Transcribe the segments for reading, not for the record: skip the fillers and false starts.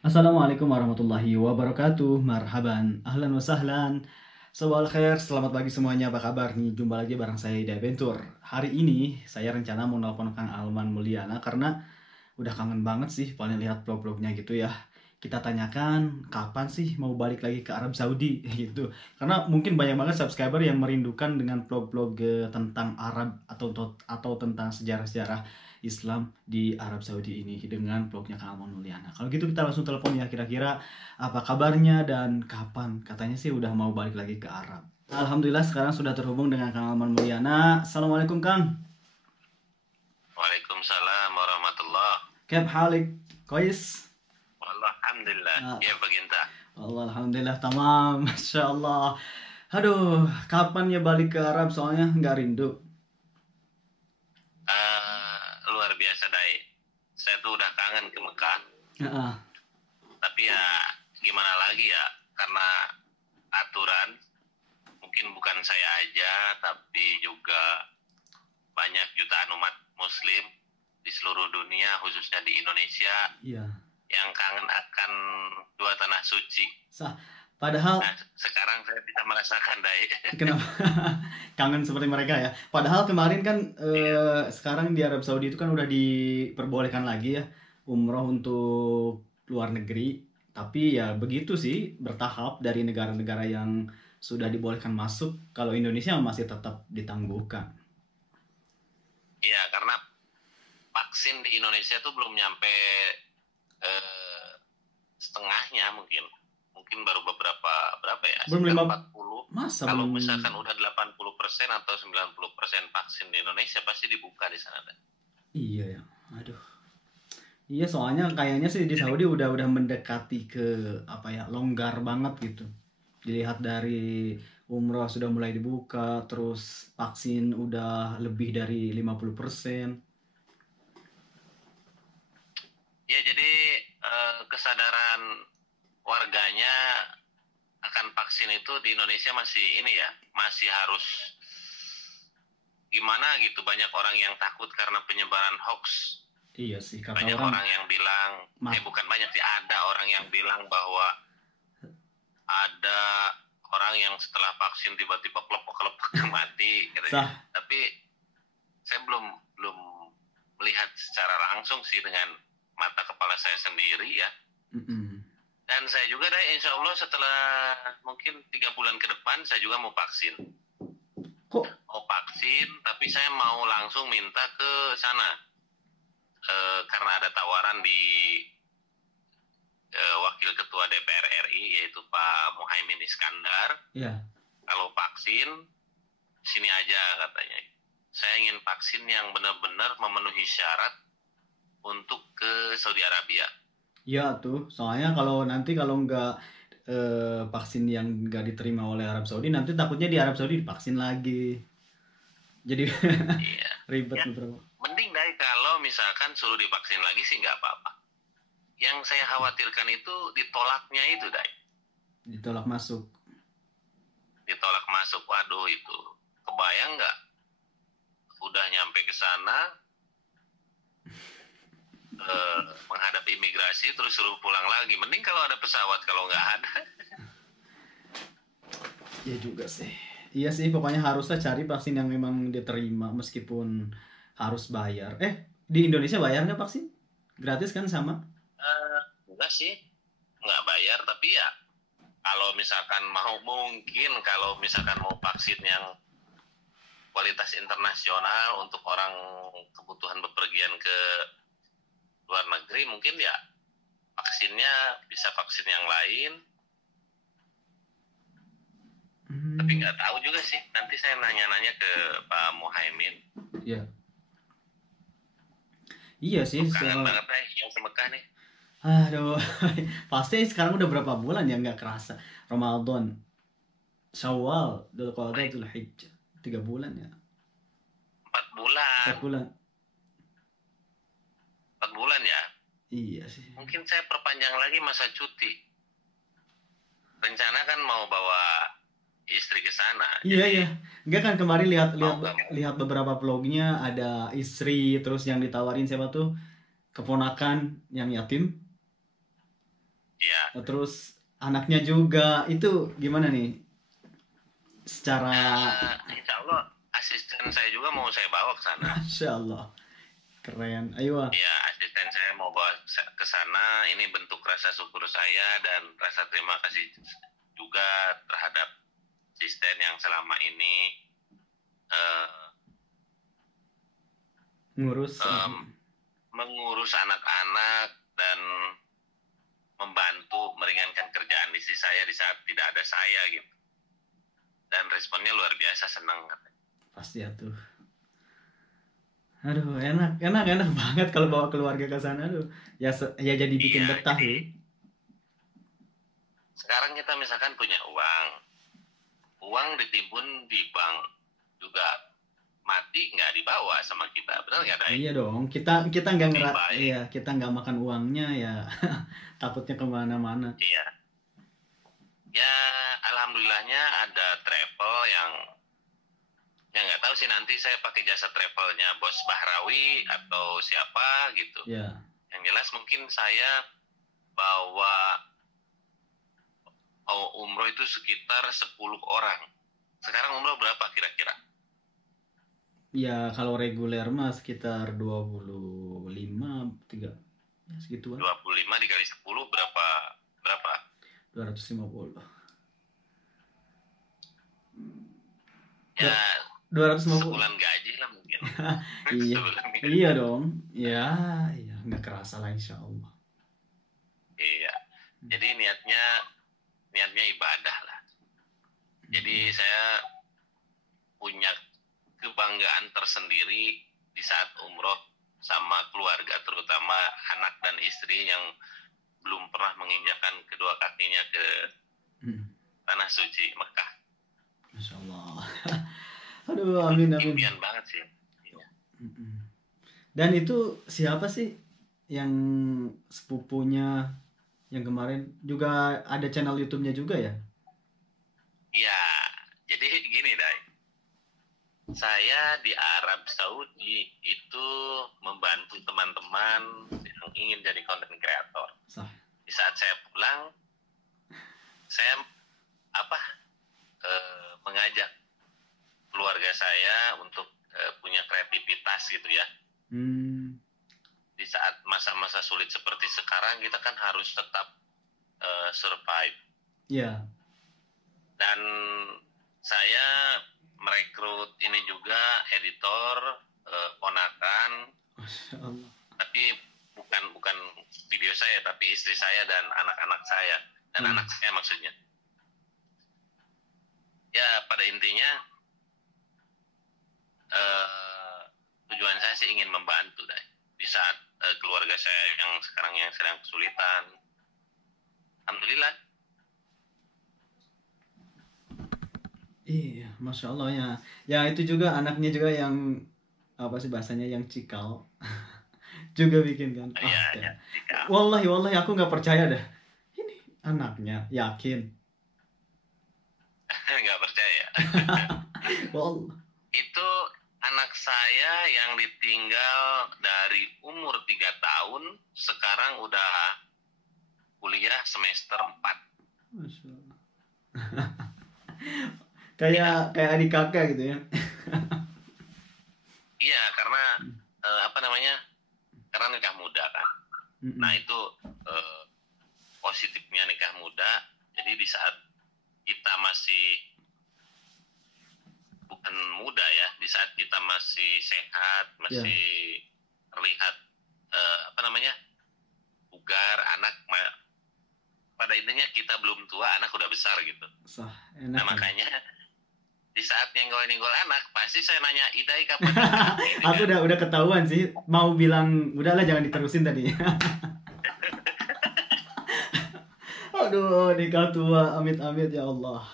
Assalamualaikum warahmatullahi wabarakatuh. Marhaban, ahlan wa sahlan. Sabah khair, selamat pagi semuanya. Apa kabar nih? Jumpa lagi bareng saya di Adventure. Hari ini saya rencana mau nelpon Kang Alman Mulyana karena udah kangen banget sih paling lihat vlog-vlognya gitu ya. Kita tanyakan kapan sih mau balik lagi ke Arab Saudi gitu. Karena mungkin banyak banget subscriber yang merindukan dengan vlog-vlog tentang Arab atau tentang sejarah-sejarah Islam di Arab Saudi ini dengan vlognya Kang Alman Mulyana. Kalau gitu kita langsung telepon ya, kira-kira apa kabarnya dan kapan. Katanya sih udah mau balik lagi ke Arab. Alhamdulillah sekarang sudah terhubung dengan Kang Alman Mulyana. Assalamualaikum Kang. Waalaikumsalam warahmatullah. Kep halik? Kois? Wallah, alhamdulillah. Ah, Ya baginta. Allah, alhamdulillah tamam. Masya Allah. Aduh, kapan ya balik ke Arab soalnya nggak rindu. Luar biasa dai. Saya tuh udah kangen ke Mekah. Ah, Tapi ya gimana lagi ya? Karena aturan mungkin bukan saya aja, tapi juga banyak jutaan umat Muslim di seluruh dunia, khususnya di Indonesia, iya. yang kangen akan dua tanah suci. Sah. Padahal Nah, sekarang saya bisa merasakan dai. kenapa kangen seperti mereka ya? Padahal kemarin kan Iya. sekarang di Arab Saudi itu kan udah diperbolehkan lagi ya umroh untuk luar negeri. Tapi ya begitu sih bertahap dari negara-negara yang sudah dibolehkan masuk. Kalau Indonesia masih tetap ditangguhkan. Iya, karena vaksin di Indonesia tuh belum nyampe eh, setengahnya mungkin. Mungkin baru berapa ya? Belum Sekitar lima 40. masa Kalau belum. misalkan udah 80% atau 90% vaksin di Indonesia pasti dibuka di sana. Iya ya. Aduh. Iya, soalnya kayaknya sih di Jadi Saudi udah mendekati ke apa ya, longgar banget gitu. Dilihat dari umroh sudah mulai dibuka, terus vaksin udah lebih dari 50%. ya jadi kesadaran warganya akan vaksin itu di Indonesia masih ini ya, masih harus gimana gitu. Banyak orang yang takut karena penyebaran hoax. Iya sih, kata Banyak orang orang yang bilang, mat. bukan banyak sih, ada orang yang bilang bahwa ada orang yang setelah vaksin tiba-tiba kelepek mati katanya. Sah. Tapi saya belum belum melihat secara langsung sih dengan mata kepala saya sendiri ya. Mm-mm. Dan saya juga deh insya Allah setelah mungkin 3 bulan ke depan saya juga mau vaksin. Kok Mau vaksin, tapi saya mau langsung minta ke sana. Karena ada tawaran di Wakil Ketua DPR RI yaitu Pak Muhaimin Iskandar. ya? Kalau vaksin sini aja katanya. Saya ingin vaksin yang benar-benar memenuhi syarat untuk ke Saudi Arabia. Ya tuh, soalnya kalau nggak vaksin yang nggak diterima oleh Arab Saudi, nanti takutnya di Arab Saudi divaksin lagi. Jadi Iya. ribet Ya, beberapa. mending deh kalau misalkan suruh divaksin lagi sih nggak apa-apa. Yang saya khawatirkan itu ditolaknya itu deh. Ditolak masuk. Ditolak masuk. Waduh itu. Kebayang nggak? Udah nyampe ke sana, menghadap imigrasi terus suruh pulang lagi. Mending kalau ada pesawat, kalau nggak ada. Iya juga sih. Iya sih, pokoknya haruslah cari vaksin yang memang diterima meskipun harus bayar. Di Indonesia bayar nggak vaksin? Gratis kan sama? Enggak sih, nggak bayar. Tapi ya kalau misalkan mau, mungkin kalau misalkan mau vaksin yang kualitas internasional untuk orang kebutuhan bepergian ke luar negeri, mungkin ya vaksinnya bisa vaksin yang lain. Tapi Hmm, nggak tahu juga sih. Nanti saya nanya-nanya ke Pak Muhaimin. ya. Iya sih, Kangen banget nih yang ke Mekah nih. aduh, pasti sekarang udah berapa bulan ya nggak kerasa. Ramadan, Syawal, Dzulqa'dah, Baik, Dzulhijjah. 3 bulan ya. 4 bulan. 4 bulan. 4 bulan ya. Iya sih. Mungkin saya perpanjang lagi masa cuti. Rencana kan mau bawa istri ke sana. Iya Jadi iya. Enggak kan kemarin lihat lihat mau nggak mau. lihat beberapa vlognya ada istri terus yang ditawarin siapa tuh keponakan yang yatim. Iya. Terus anaknya juga itu gimana nih secara Insya Allah asisten saya juga mau saya bawa ke sana. Masya Allah keren, ayo Ya, asisten saya mau bawa ke sana. Ini bentuk rasa syukur saya dan rasa terima kasih juga terhadap asisten yang selama ini eh, ngurus mengurus anak-anak dan membantu meringankan kerjaan istri saya di saat tidak ada saya gitu. Dan responnya luar biasa, senang. pasti ya tuh. Aduh, enak banget kalau bawa keluarga ke sana tuh. Ya ya jadi bikin Iya, betah jadi tuh. sekarang kita misalkan punya uang ditimbun di bank juga mati nggak dibawa sama kita, benar nggak, Dai? Iya dong, kita nggak Lebih baik. iya kita nggak makan uangnya ya. Takutnya kemana-mana. Iya. Ya, alhamdulillahnya ada travel yang nggak tahu sih, nanti saya pakai jasa travelnya Bos Bahrawi atau siapa gitu. Ya. Yang jelas mungkin saya bawa umroh itu sekitar 10 orang. Sekarang umroh berapa kira-kira? Ya kalau reguler mah sekitar 25 3 ya segituan. 25 dikali 10 berapa? 250. Ya, 250. sebulan gaji lah mungkin. Iya. Sebulan gaji. Iya dong. Ya, iya nggak kerasa lah insya Allah. Iya. Jadi niatnya ibadah lah. Jadi saya punya kebanggaan tersendiri di saat umroh sama keluarga, terutama anak dan istri yang belum pernah menginjakan kedua kakinya ke tanah suci Mekah. Masya Allah. Aduh, amin. Impian banget sih. Dan itu siapa sih yang sepupunya yang kemarin juga ada channel YouTube-nya juga ya? Iya, jadi gini, Dai. Saya di Arab Saudi itu membantu teman-teman yang ingin jadi content creator. Sah. Di saat saya pulang, saya mengajak keluarga saya untuk punya kreativitas gitu ya. Di saat masa-masa sulit seperti sekarang, kita kan harus tetap survive. Iya. Dan saya merekrut ini juga editor ponakan. Masya Allah. Tapi bukan video saya, tapi istri saya dan anak-anak saya dan anak saya maksudnya. Ya pada intinya tujuan saya sih ingin membantu, Dai. Di saat keluarga saya yang sekarang yang sedang kesulitan. Alhamdulillah. Iya, Masya Allah ya. Ya itu juga anaknya juga yang apa sih bahasanya yang cikal juga bikin kan. Iya. Wallahi aku nggak percaya dah. Ini anaknya, yakin? Nggak percaya. Wallah. Itu anak saya yang ditinggal dari umur 3 tahun, sekarang udah kuliah semester 4. Masya Allah. kayak adik kakak gitu ya. Iya, karena karena nikah muda kan. Nah itu positifnya nikah muda. Jadi di saat kita masih bukan muda ya, di saat kita masih sehat, masih terlihat bugar, anak pada intinya kita belum tua, anak udah besar gitu. Sah, enak. Nah makanya di saat nyenggol anak pasti saya nanya, Idai kapan? Aku udah ketahuan sih, mau bilang udahlah jangan diterusin tadi. Aduh, nikah tua, amit-amit ya Allah.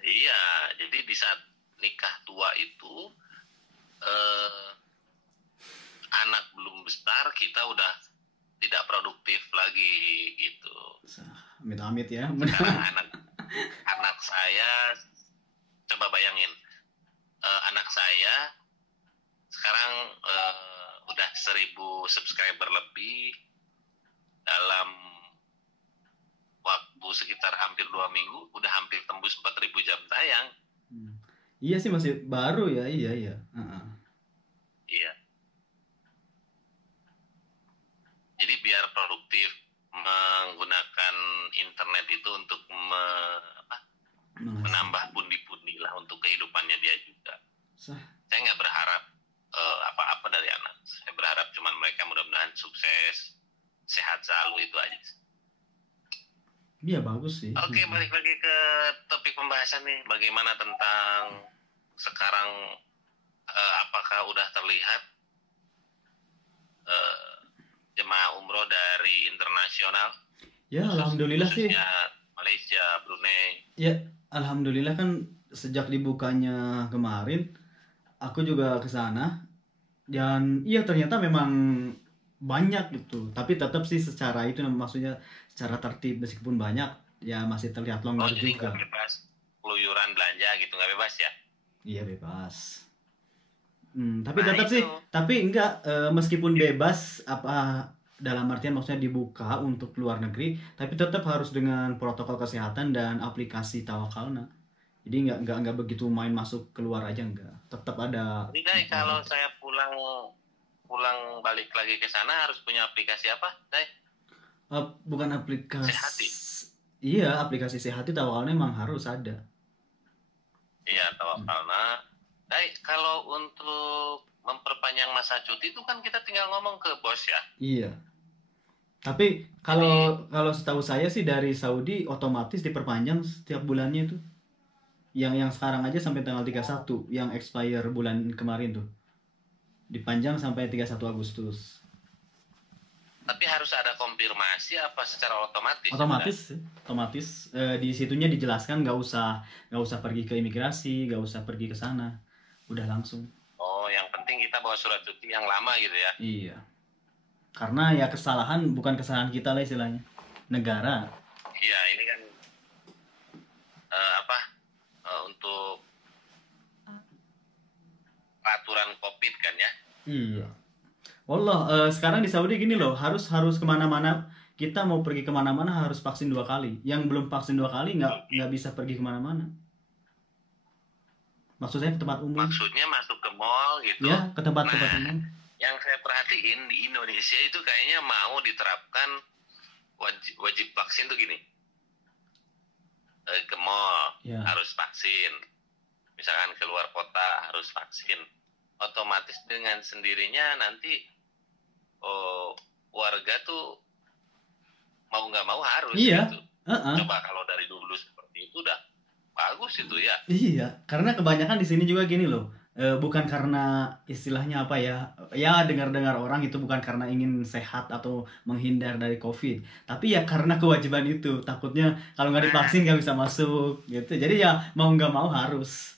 Iya, jadi di saat nikah tua itu anak belum besar, kita udah tidak produktif lagi gitu. Amit-amit ya. Sekarang anak saya, coba bayangin, anak saya sekarang udah 1.000 subscriber lebih dalam sekitar hampir 2 minggu, udah hampir tembus 4.000 jam tayang. Iya sih, masih baru ya. Iya. Iya. Jadi biar produktif menggunakan internet itu untuk menambah pundi-pundi lah untuk kehidupannya dia juga. Saya nggak berharap apa-apa dari anak. Saya berharap cuma mereka mudah-mudahan sukses, sehat selalu, itu aja. Iya, bagus sih. Oke, balik lagi ke topik pembahasan nih. Bagaimana tentang sekarang, apakah udah terlihat jemaah umroh dari internasional? Ya, alhamdulillah sih. Malaysia, Brunei. Ya, alhamdulillah kan sejak dibukanya kemarin, aku juga ke sana. Dan iya, ternyata memang banyak gitu. Tapi tetap sih secara itu, maksudnya secara tertib, meskipun banyak, ya masih terlihat longgar juga. Jadi nggak bebas keluyuran belanja gitu, nggak bebas ya? Iya, bebas. Tapi tetap sih, tapi enggak, meskipun bebas dalam artian maksudnya dibuka untuk luar negeri, tapi tetap harus dengan protokol kesehatan dan aplikasi Tawakalna. Jadi enggak begitu main masuk keluar aja, enggak. Tetap ada. Jadi kalau saya pulang balik lagi ke sana harus punya aplikasi apa, Dai? Bukan aplikasi Sehati. Iya, aplikasi Sehati Tawakalna memang harus ada. Iya, Tawakalna. Dai, kalau untuk memperpanjang masa cuti itu kan kita tinggal ngomong ke bos ya? Iya. Tapi kalau setahu saya sih dari Saudi otomatis diperpanjang setiap bulannya itu. Yang sekarang aja sampai tanggal 31, yang expire bulan kemarin tuh. Dipanjang sampai 31 Agustus. Tapi harus ada konfirmasi apa secara otomatis? Otomatis. Di situnya dijelaskan nggak usah pergi ke imigrasi, nggak usah pergi ke sana. Udah langsung. Oh, yang penting kita bawa surat cuti yang lama gitu ya? Iya. Karena ya bukan kesalahan kita lah istilahnya. Negara. Iya, ini kan untuk peraturan COVID kan ya? Iya. Wallah, sekarang di Saudi gini loh, harus kemana-mana. Kita mau pergi kemana-mana harus vaksin 2 kali. Yang belum vaksin 2 kali nggak bisa pergi kemana-mana. Maksudnya ke tempat umum. Maksudnya masuk ke mall gitu? Ya, ke tempat-tempat umum. Yang saya perhatiin di Indonesia itu kayaknya mau diterapkan wajib vaksin tuh gini. Ke mall harus vaksin. Misalkan keluar kota harus vaksin. Otomatis dengan sendirinya nanti warga tuh mau nggak mau harus gitu. Coba kalau dari dulu seperti itu udah bagus itu ya. Iya, karena kebanyakan di sini juga gini loh. Bukan karena istilahnya apa ya, dengar-dengar orang itu bukan karena ingin sehat atau menghindar dari COVID, tapi ya karena kewajiban itu, takutnya kalau nggak divaksin nggak bisa masuk gitu. Jadi ya mau nggak mau harus,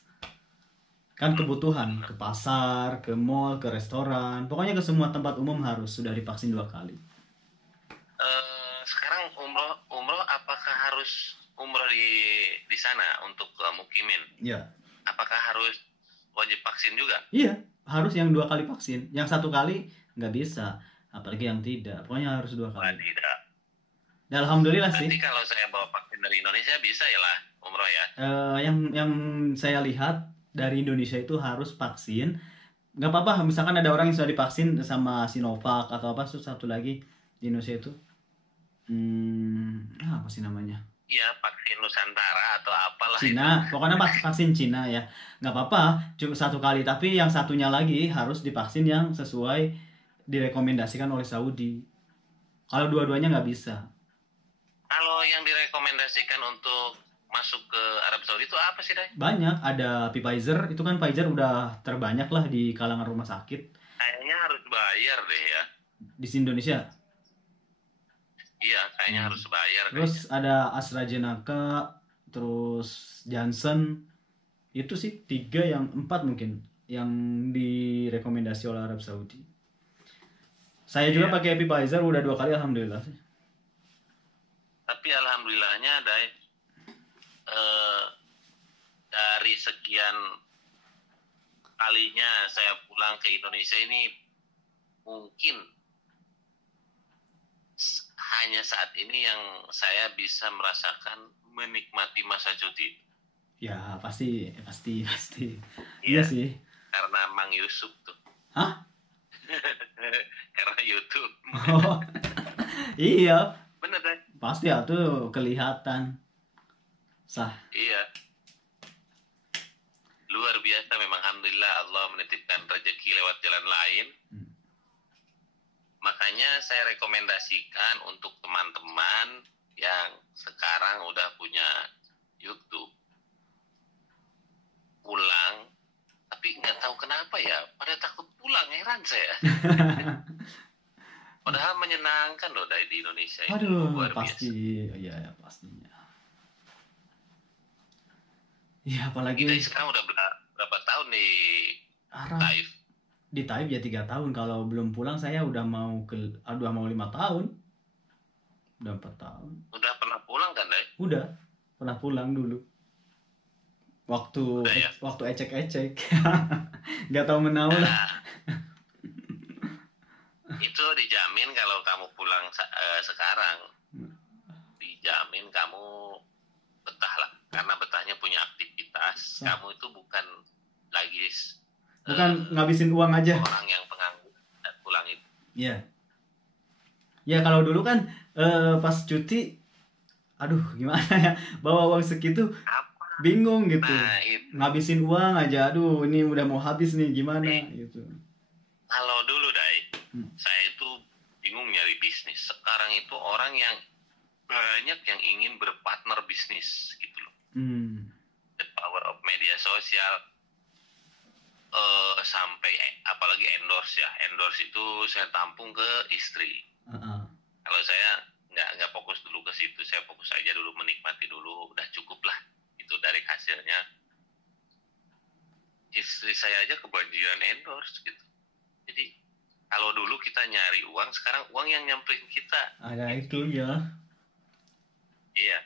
kan kebutuhan, ke pasar, ke mall, ke restoran, pokoknya ke semua tempat umum harus sudah divaksin 2 kali. Sekarang umroh apakah harus umroh di sana untuk mukimin? Iya. Apakah harus wajib vaksin juga? Iya, harus yang 2 kali vaksin. Yang 1 kali nggak bisa, apalagi yang tidak. Pokoknya harus 2 kali. Tidak. Dan alhamdulillah sih. Nanti kalau saya bawa vaksin dari Indonesia bisa ya lah umroh ya? Yang saya lihat dari Indonesia itu harus vaksin. Nggak apa-apa, misalkan ada orang yang sudah divaksin sama Sinovac atau apa, satu lagi di Indonesia itu. Apa sih namanya? Iya, vaksin Nusantara atau apalah Cina, pokoknya vaksin Cina ya. Nggak apa-apa, cuma 1 kali. Tapi yang satunya lagi harus divaksin yang sesuai direkomendasikan oleh Saudi. Kalau dua-duanya nggak bisa. Kalau yang direkomendasikan untuk masuk ke Arab Saudi itu apa sih, Dai? Banyak, ada Pfizer. Itu kan Pfizer udah terbanyak lah di kalangan rumah sakit. Kayaknya harus bayar deh ya. Di Indonesia? Iya, kayaknya harus bayar. Terus ada AstraZeneca, terus Johnson. Itu sih 4 mungkin yang direkomendasi oleh Arab Saudi. Saya juga pakai Pfizer udah 2 kali, alhamdulillah sih. Tapi alhamdulillahnya dari sekian kalinya saya pulang ke Indonesia ini mungkin hanya saat ini yang saya bisa merasakan menikmati masa cuti. Ya pasti. Iya Iya, sih. karena Mang Yusuf tuh. Hah? Karena YouTube. Oh, iya. Bener kan? Pasti tuh kelihatan. Sah. Iya. Luar biasa memang, alhamdulillah Allah menitipkan rezeki lewat jalan lain. Makanya saya rekomendasikan untuk teman-teman yang sekarang udah punya YouTube, pulang, tapi nggak tahu kenapa ya, pada takut pulang, heran saya. Padahal menyenangkan loh dari di Indonesia itu. Aduh, luar pasti. biasa. Iya, ya, pastinya. Iya, apalagi Kita sekarang udah berapa tahun di Taif? Di Taif ya 3 tahun. Kalau belum pulang saya udah mau 5 tahun. Udah 4 tahun. Udah pernah pulang kan, Dai? Udah, pernah pulang dulu. Waktu ya? Waktu ecek-ecek. Nggak tahu menau lah. Itu dijamin kalau kamu pulang sekarang, dijamin kamu betah lah. Karena betahnya punya aktivitas. Kamu itu bukan lagi ngabisin uang aja. Orang yang penganggur dan pulang itu. Iya. Ya kalau dulu kan pas cuti, aduh gimana ya, bawa uang segitu bingung gitu. Nah, ngabisin uang aja, aduh ini udah mau habis nih, gimana gitu. Kalau dulu Dai, saya itu bingung nyari bisnis. Sekarang itu orang yang banyak yang ingin berpartner bisnis gitu loh. The power of media sosial, sampai apalagi endorse ya. Endorse itu saya tampung ke istri. Kalau saya nggak fokus dulu ke situ, saya fokus aja dulu, menikmati dulu, udah cukup lah itu dari hasilnya. Istri saya aja kebanjiran endorse gitu. Jadi kalau dulu kita nyari uang, sekarang uang yang nyamperin kita. Ada itu ya. Iya.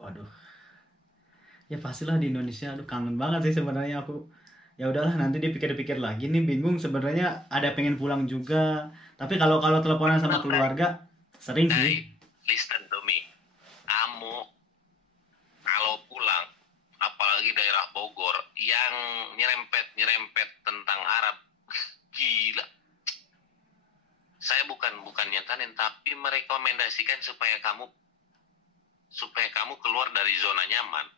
Waduh. Ya pastilah di Indonesia, aduh kangen banget sih sebenarnya aku. Ya udahlah, nanti dipikir-pikir lagi nih, bingung sebenarnya, ada pengen pulang juga. Tapi kalau teleponan sama keluarga sering sih. Listen to me. Kamu kalau pulang, apalagi daerah Bogor yang nyerempet tentang Arab, gila. Saya bukan nyatanin, tapi merekomendasikan supaya kamu keluar dari zona nyaman.